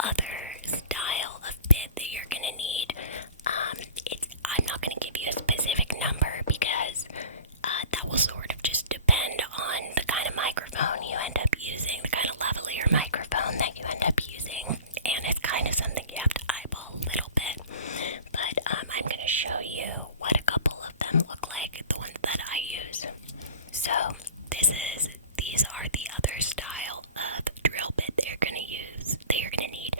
other style of bit that you're going to need. I'm not going to give you a specific number because that will sort of just depend on the kind of microphone you end up using, the kind of lavalier microphone that you end up using, and it's kind of something you have to eyeball a little bit. But I'm going to show you what a couple of them look like, the ones that I use. So these are the other style of drill bit that you're going to need.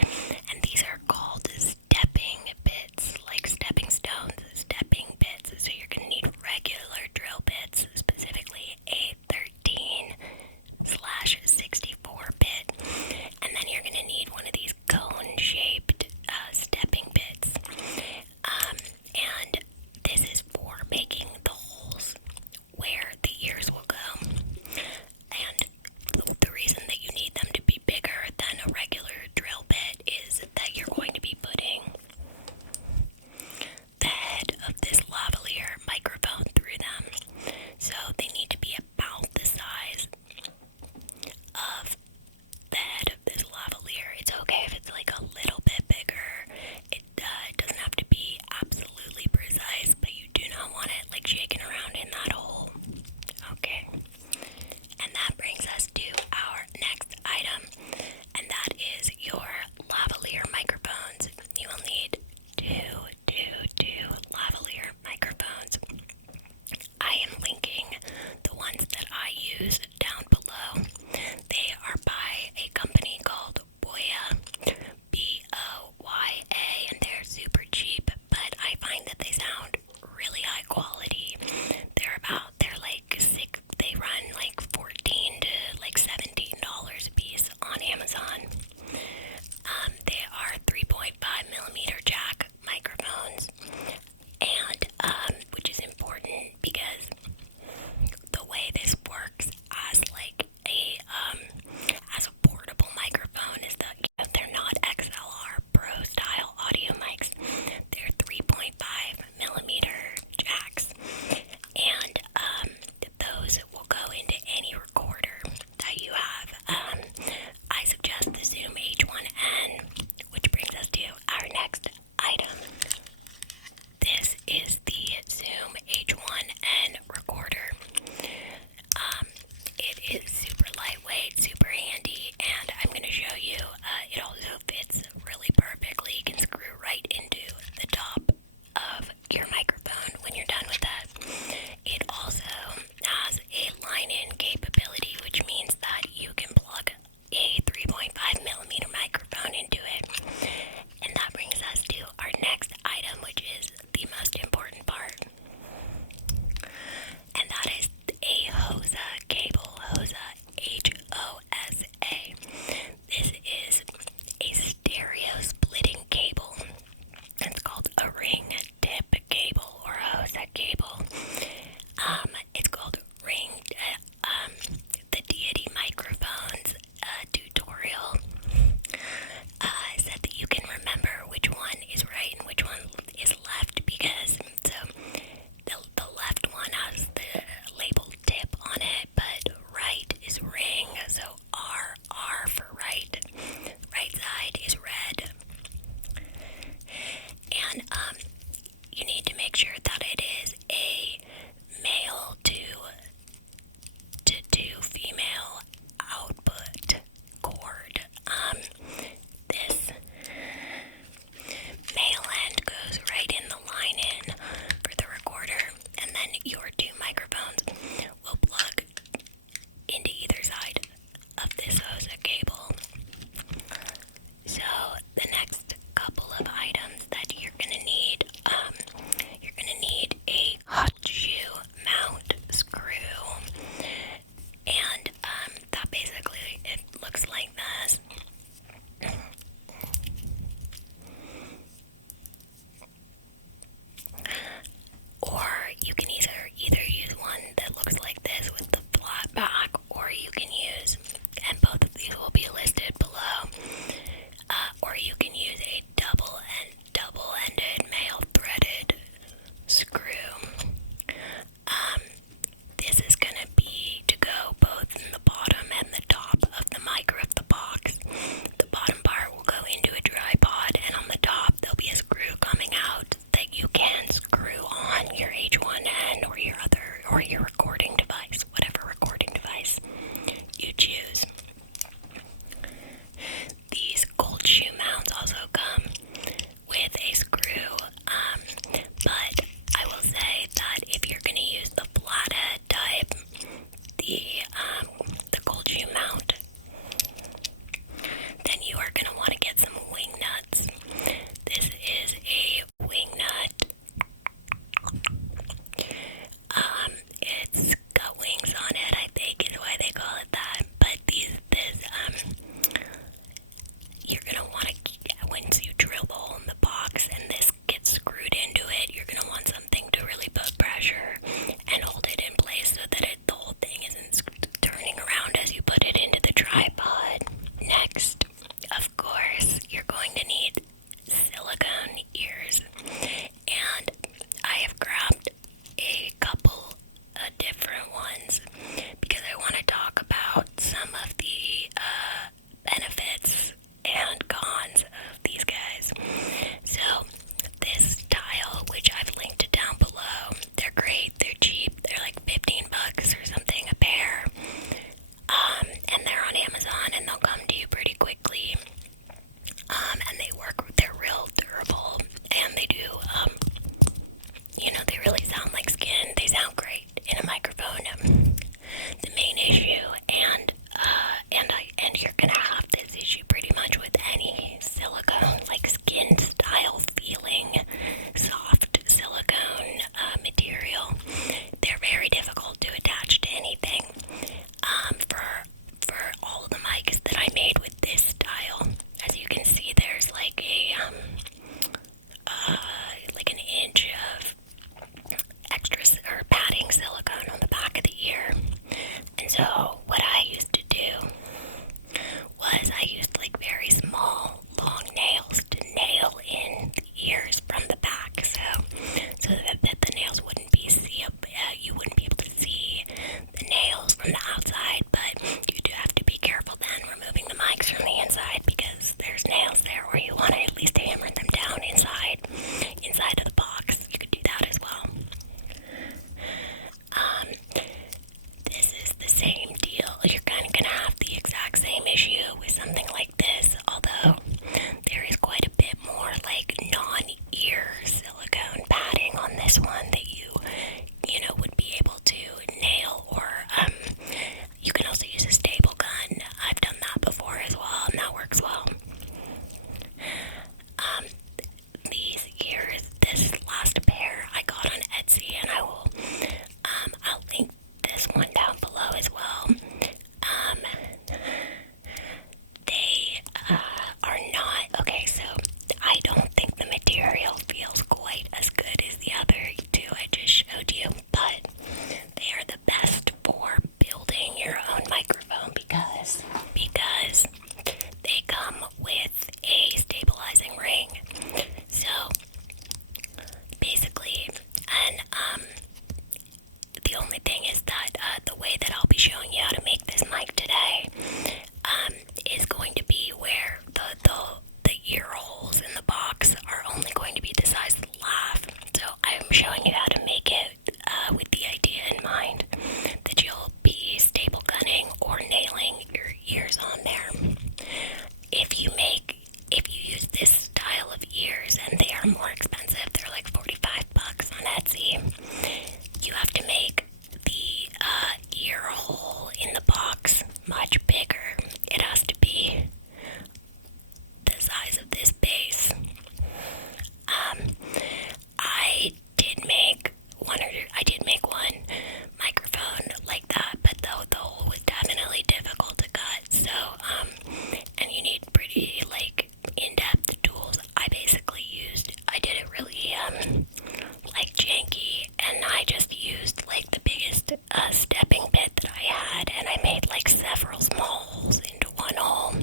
last stepping bit that I had, and I made like several small holes into one hole.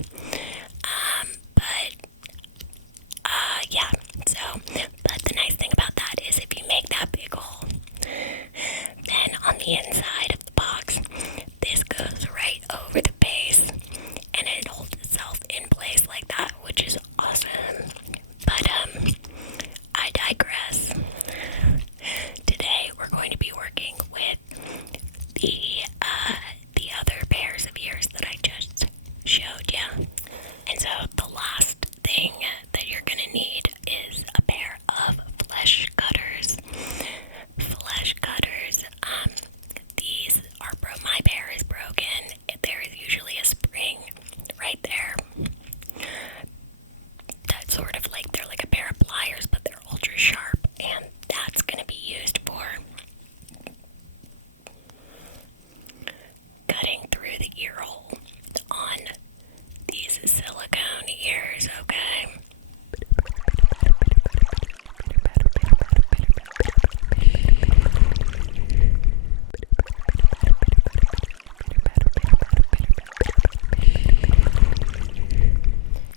Yeah, but the nice thing about that is if you make that big hole, then on the inside of the box, this goes right over the base, and it holds itself in place like that, which is awesome. But, I digress. Today, we're going to be working with the other pairs of ears that I just showed you. And so, the last thing that you're gonna need is a pair of flesh cutters. Flesh cutters, these are my pair is broken. There is usually a spring right there. That's sort of like, they're like a pair of pliers, but they're ultra sharp, and that's gonna be used for cutting through the ear hole on these silicone ears, okay?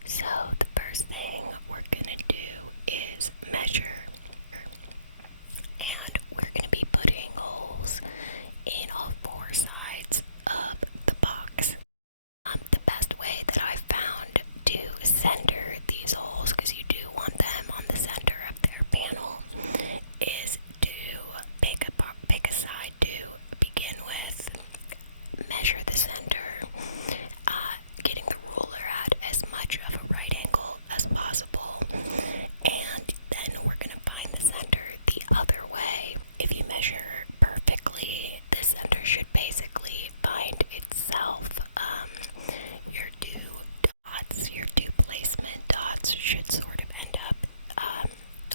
So the first thing we're gonna do is measure, and we're gonna be putting holes in all four sides of the box. The best way that I've found to center these holes, because you do want them on the center of their panel, is to pick a side to begin with, measure the center, getting the ruler at as much of a right angle as possible, and then we're going to find the center the other way. If you measure perfectly, the center should basically find itself. Your two placement dots should sort of end up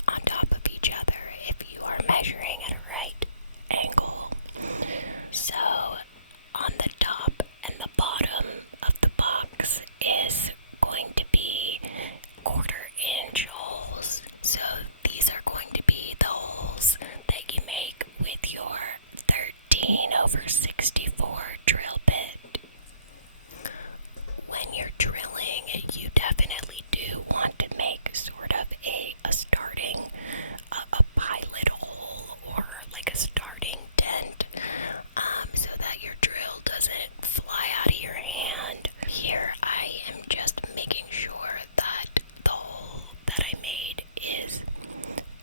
on top of each other if you are measuring at a right angle. So on the top and the bottom of the box is going to be 1/4-inch holes. So these are going to be the holes that you make with your 13/64 drill bit. When you're drilling, you definitely do want to make sort of a starting, a pilot hole, or like a starting dent, so that your drill doesn't fly out of your hand. Here I am just making sure that the hole that I made is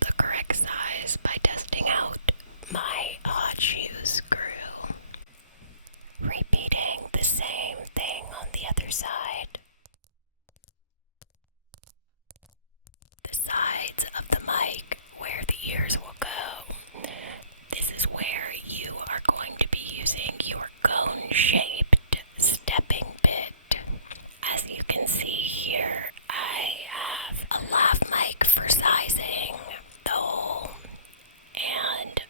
the correct size by testing out my hot shoe screw. Repeating the same thing on the other side. The sides of the mic where the ears will go. This is where you are going to be using your cone-shaped stepping bit. As you can see here, I have a lav mic for sizing the hole, and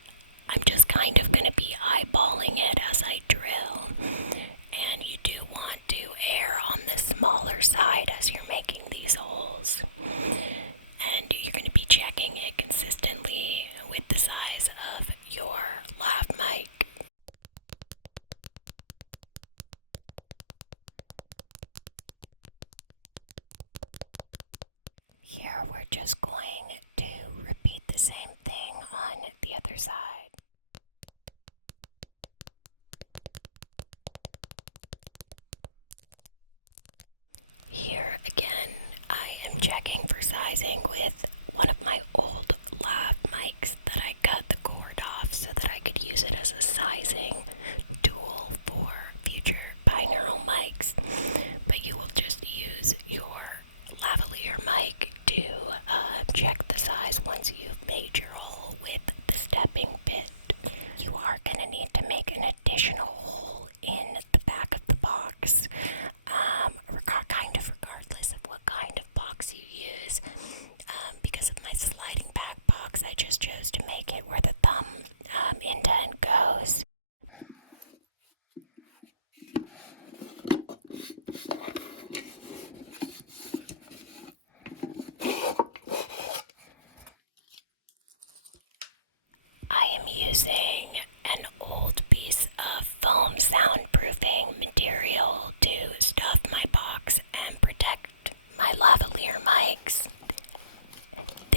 I'm just kind of going to be eyeballing it as I drill. And you do want to err on the smaller side as you're making these holes. And you're going to be checking it consistently with the size of your lav mic. Here we're just going to repeat the same thing on the other side. Here again, I am checking for sizing with one of my old lav mics that I cut the cord off so that I could use it as a sizing tool for future binaural mics. But you will just use your lavalier mic to check the size once you've made your hole with the stepping bit. You are going to need to make an additional hole in the back of the box, kind of regardless of what kind of box you use.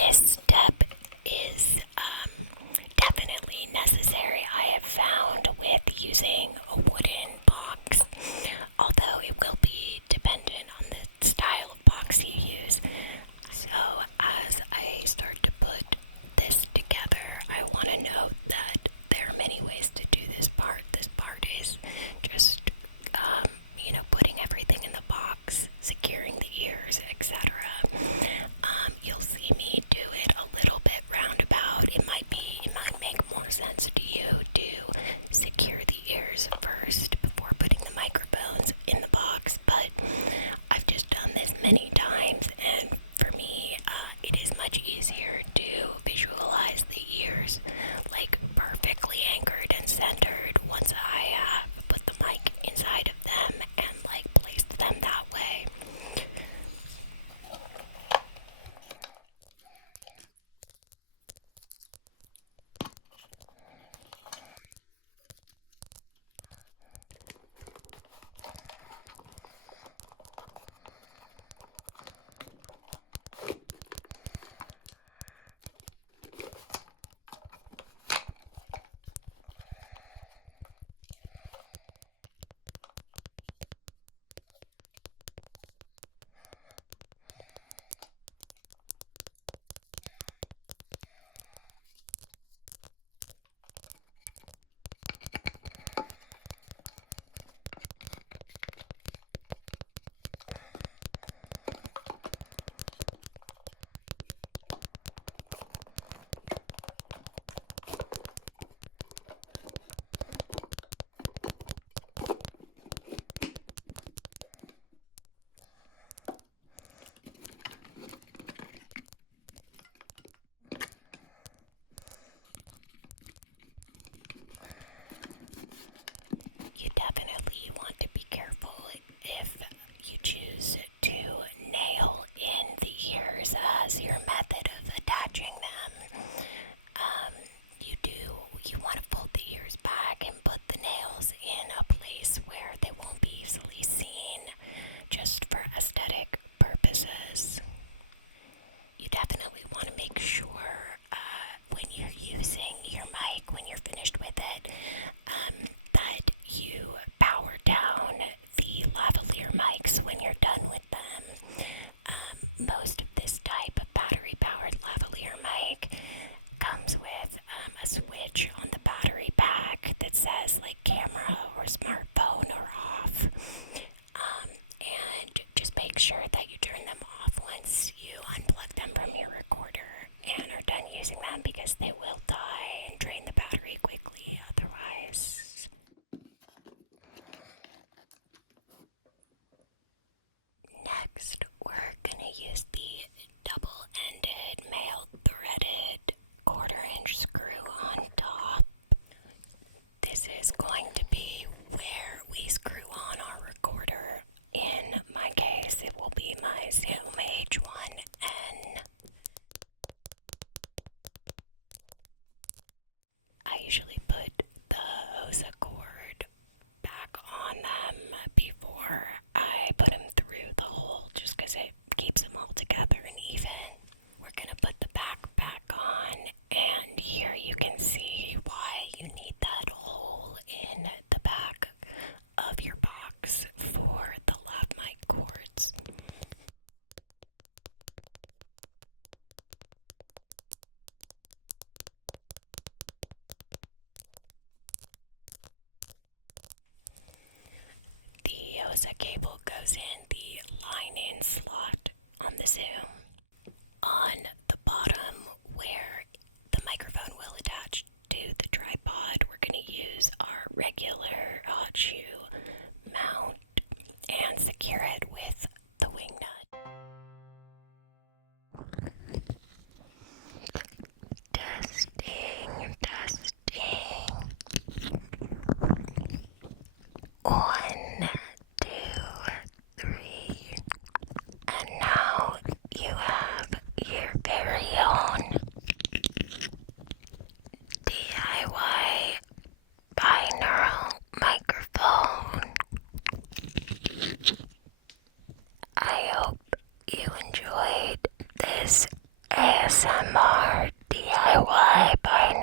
this step is definitely necessary, I have found, with using a wooden box, although it will be dependent on the style of box you use. So as I start to put this together, I want to note that there are many ways to do this part. This part is just, putting everything in the box, securing the ears, etc. You'll see me do it a little bit roundabout. It might make more sense to you to secure the ears first before putting the microphones in the box, but I've just done this many times, and for me, it is much easier to visualize the ears like perfectly anchored and centered once I put the mic inside of them and placed them that way. You definitely want to be careful if you choose to nail in the ears as your method of attaching them. You want to fold the ears back and put the nails in a place where they won't be easily seen, just for aesthetic purposes. You definitely want to make sure when you're using your mic, when you're finished with it, that you power down the lavalier mics when you're done with them. Most of this type of battery-powered lavalier mic comes with a switch on the battery pack that says camera or smartphone or off. And just make sure that you turn them off once you unplug them from your recorder and are done using them, because they will die and drain the battery quickly otherwise. Next, we're gonna use the double-ended male threaded 1/4-inch screw on top. This is going to be where we screw on our recorder. In my case, it will be my Zoom H1N. I usually put the Hosa cord back on them before I put them through the hole, just because it keeps them all together and even. We're gonna put the back on, and here you can see why you need that hole in the back of your box for the lav mic cords. The Hosa cable goes in the line-in slot on the Zoom. On the bottom where the microphone will attach to the tripod, we're going to use our regular hot shoe mount and secure it with the wing nut. Testing. 1, 2, 3. And now you have your very own DIY binaural microphone. ASMR DIY by